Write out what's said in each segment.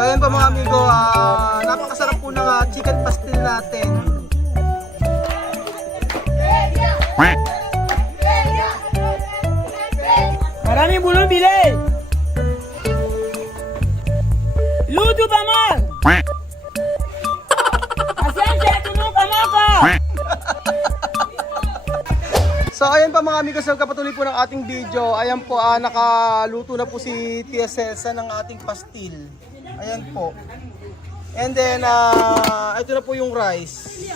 So ayan po mga amigo, napakasarap po ng chicken pastel natin. Maraming bulong bili! Luto pa man! Asensya, tulong ka mo ko! So ayan pa mga amigo, so kapatuloy po ng ating video. Ayan po, nakaluto na po si Tia Celsa ng ating pastil. Ayan po. And then, ito na po yung rice.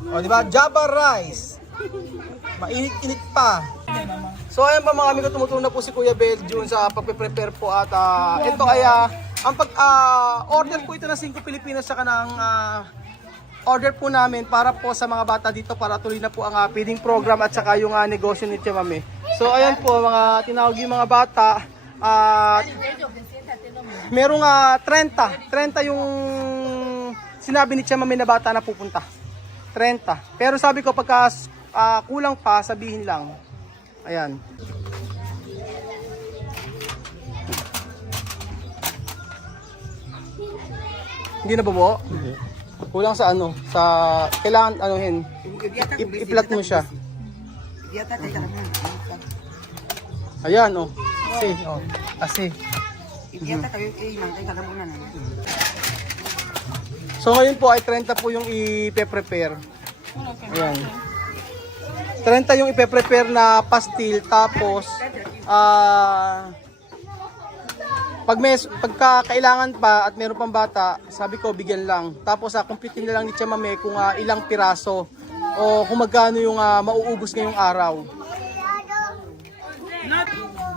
O diba, Java rice. Mainit-init pa. So ayan pa mga amigo, tumutulong na po si Kuya Beljun sa pagpe-prepare po at ito ay ang order po ito ng 5 Pilipinas saka ng order po namin para po sa mga bata dito para tuloy na po ang feeding program at saka yung negosyo ni Tia Mami. So ayan po mga tinawag yung mga bata merong 30 yung sinabi ni Tia Mami na bata na pupunta. 30. Pero sabi ko pagka kulang pa sabihin lang. Ayan. Hindi na bubuo? Hindi. Kulang sa ano? Sa kailangan anuhin. I-flat mo siya. Ayan oh. Kasi oh. Kasi. So ngayon po ay 30 po yung i-prepare. Ayan. 30 yung ipe-prepare na pastil tapos pagka kailangan pa at meron pang bata, sabi ko bigyan lang. Tapos compute na lang ni Tia Mami kung ilang piraso o kung magkano yung mauubos ngayong araw.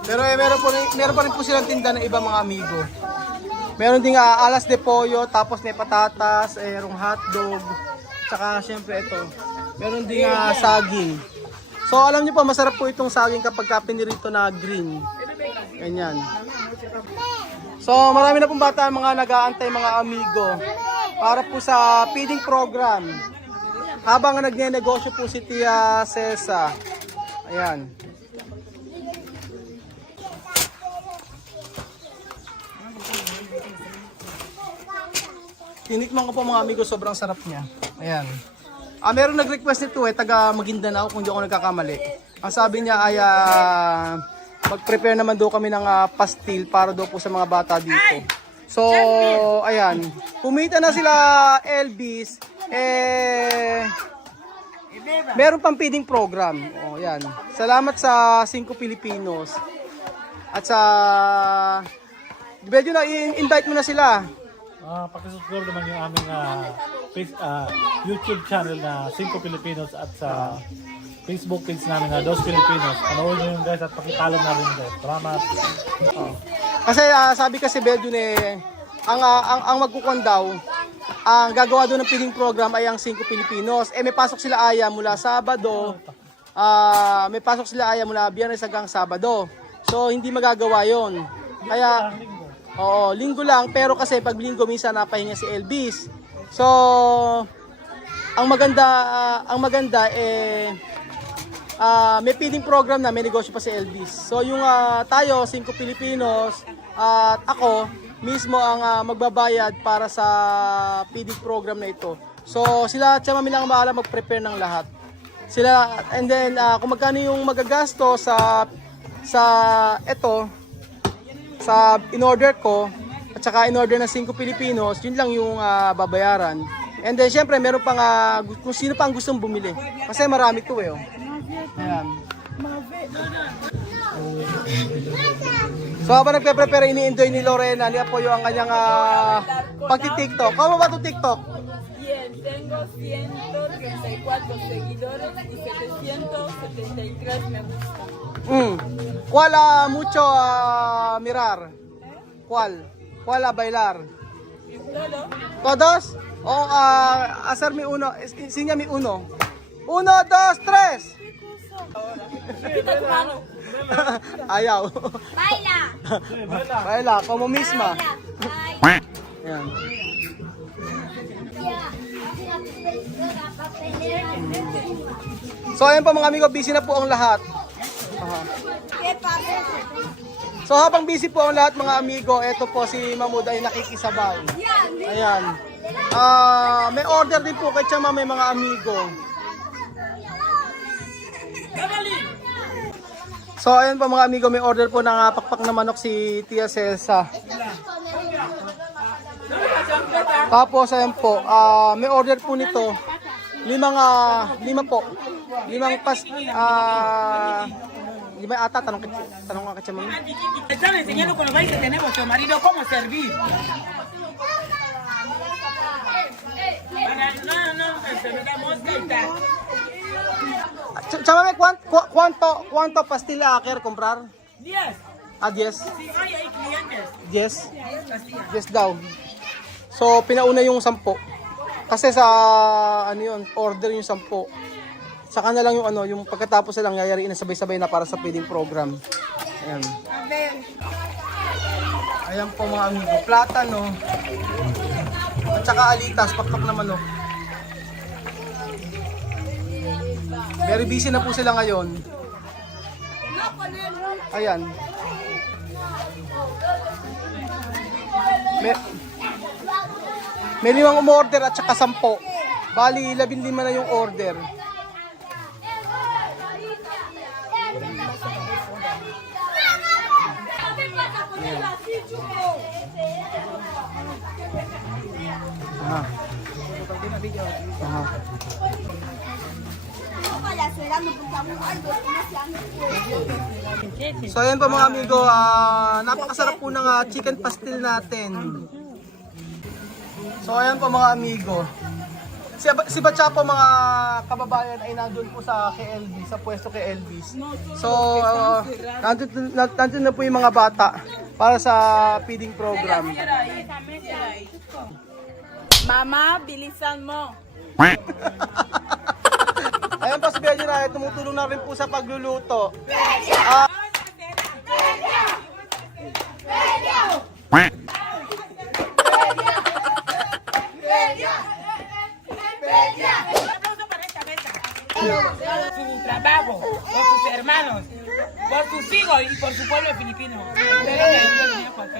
Pero meron pa rin po silang tinda ng iba mga amigo. Meron ding alas de pollo, tapos may patatas, merong hotdog, tsaka syempre ito. Meron ding saging. So alam niyo po, masarap po itong saging kapag pinirito na green. Ganyan. So marami na pong bata mga nag-aantay mga amigo para po sa feeding program. Habang nagne-negosyo po si Tia Celsa. Ayan. Tinikman ko po mga amigo, sobrang sarap niya. Ayan. Merong nag-request nito taga Maguindanao kung di ako nagkakamali. Ang sabi niya ay mag-prepare naman daw kami ng pastil para daw po sa mga bata dito. So, ayan. Kumita na sila Elvis. Meron pang feeding program. O, ayan. Salamat sa 5 Pilipinos. At sa... Medyo na i-invite mo na sila. Pakisubscribe naman yung aming YouTube channel na 5 Pilipinos at sa Facebook page namin na Dos Pilipinos. Panoorin nyo yun guys at pakipalo na rin guys. Salamat. Kasi sabi kasi Beljun ang magkukuhan daw, ang gagawa doon ng feeding program ay ang 5 Pilipinos. May pasok sila aya mula Sabado, may pasok sila aya mula Biyernes hanggang Sabado. So hindi magagawa yon. Kaya oo, linggo lang, pero kasi pag linggo minsan napahinga si Elvis. So ang maganda may feeding program na, may negosyo pa si Elvis. So yung tayo 5 Pilipinos at ako mismo ang magbabayad para sa feeding program na ito. So sila Tia Mami lang bahala mag-prepare ng lahat. Sila, and then kung magkano yung magagasto sa in-order ko at saka in-order ng 5 Pilipinos, yun lang yung babayaran. And then syempre meron pang kung sino pang gustong bumili. Kasi marami to oh. Ayan. So habang nagpe-prepare, ini-enjoy ni Lorena, niya po yung kanyang pagti-TikTok. Kamo ba ito TikTok? Bien, tengo 134 seguidores y 773 me gusta. ¿Cuál mucho mirar? ¿Cuál? ¿Cuál a bailar? ¿Todo? ¿Todos? O hacerme uno, enséñame uno. 1, 2, 3. Quita tu mano. Ayaw. Baila. Baila, como misma. Baila. Ayan. So ayan po mga amigo, busy na po ang lahat. So habang busy po ang lahat mga amigo, eto po si Mahmoud ay nakikisabaw. Ayan. May order din po kay Chama, may mga amigo. So ayan po mga amigo, may order po ng pakpak na manok si Tia Celsa. Tapos ayan po, may order po nito. Lima po. Lima ata, tanong ka kay Chama. Te están enseñando con los países que tenemos nuestro marido cómo servir. No, se me da mosca y tal. Chama, ¿cuánto pastil aker comprar? 10. 10. Si hay clientes. 10. 10 daw. So, pinauna yung 10. Kasi sa, order yung 10. Saka na lang yung yung pagkatapos na lang, yayariin na sabay-sabay na para sa feeding program. Ayan. Ayan po mga amigo. Platano. At saka alitas, pakpak na manok. Very busy na po sila ngayon. Ayan. May 5 umorder at saka 10. Bali, 15 na yung order. So ayan po mga amigo, napakasarap po ng chicken pastil natin. So ayan po mga amigo. Si Batcha po mga kababayan ay nandun po sa KLB, sa pwesto kay Elvis. So nandun na po yung mga bata para sa feeding program. Mama, bilisan mo. Ayan po si Benji Raya, tumutulong na rin po sa pagluluto. Su trabajo, por sus hermanos, por sus hijos y por su pueblo filipino.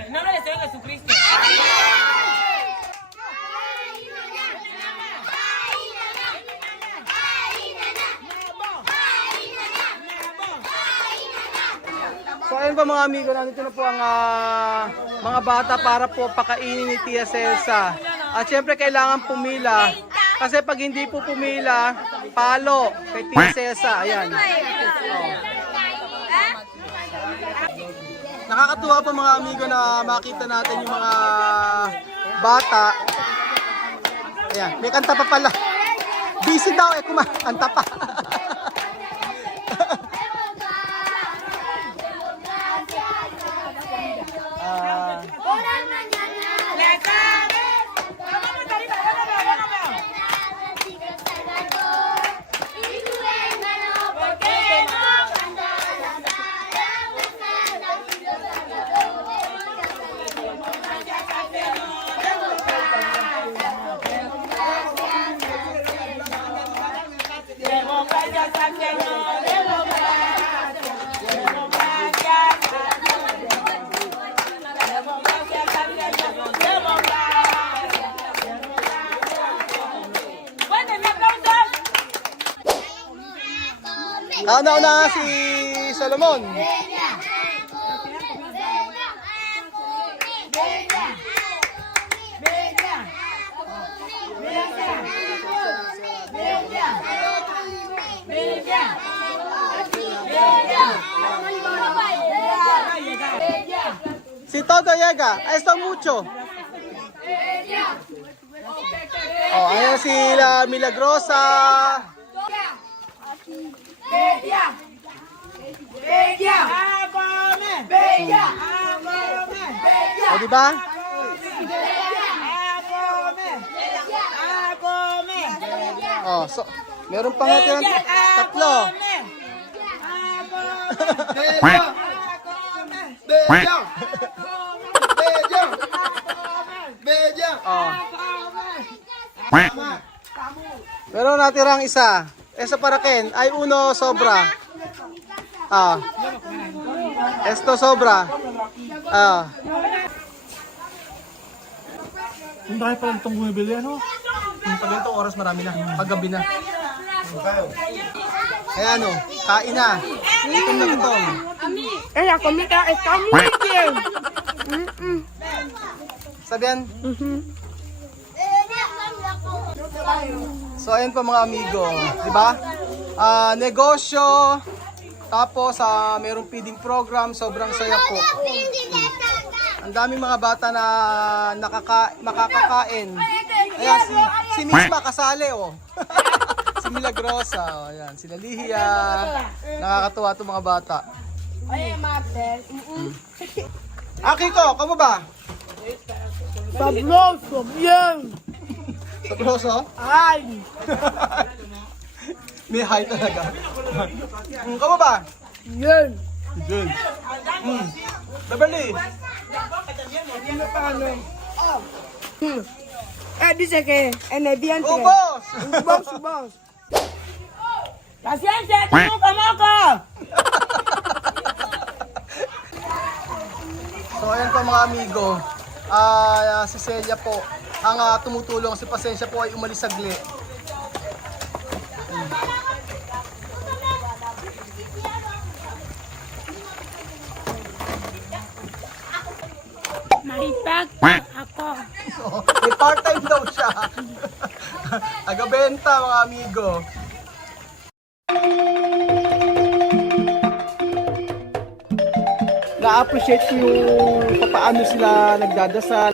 No me deseo Jesucristo. So ayun po mga amigo, nandito na po ang mga bata para po pakainin ni Tia Celsa. At syempre kailangan pumila. Kasi pag hindi po pumila, palo kay Tia Celsa. Ayan. Nakakatuwa po mga amigo na makita natin yung mga bata. Ayan, may kanta pa pala. Busy daw kanta pa. Nauna si Solomon. Si Todo llega. Esto mucho. Oh, ayan si La Milagrosa. Bella. Bella. Bella. O, diba? Oh, so, meron pang natin tatlo. Bella. Bella. Bella. Bella. Oh. Meron natirang isa. Eso para Ken. Ay, uno sobra. Esto sobra. Ang dahil pala itong bumibili, ano? Pag ganitong oras marami na. Paggabi na. Kaya ano, kain na. Gutom na gutom. Ella, comida está muy bien. Sabihan? So ayun po mga amigo, di ba? Negosyo, tapos merong feeding program, sobrang saya po. Ang daming mga bata na makakakain. Ayan, si Misma kasali oh. Si Milagrosa, oh, ayan, sila Lihia. Nakakatuwa itong mga bata. Oye, Martel. Kiko, kamo ba? Sabroso, bien. Sabroso? Ay. May high talaga. Kamo ba? Bien. Good. Beverly. Dice que en el vientre. Oh, boss! Boss. Paciencia, moco, moco. So ayan po mga amigo. Si Celia po ang tumutulong. Si Pasensya po ay umalis saglit. Maripag ako. May part-time daw siya. Agabenta mga amigo. Na-appreciate ko yung paano sila nagdadasal,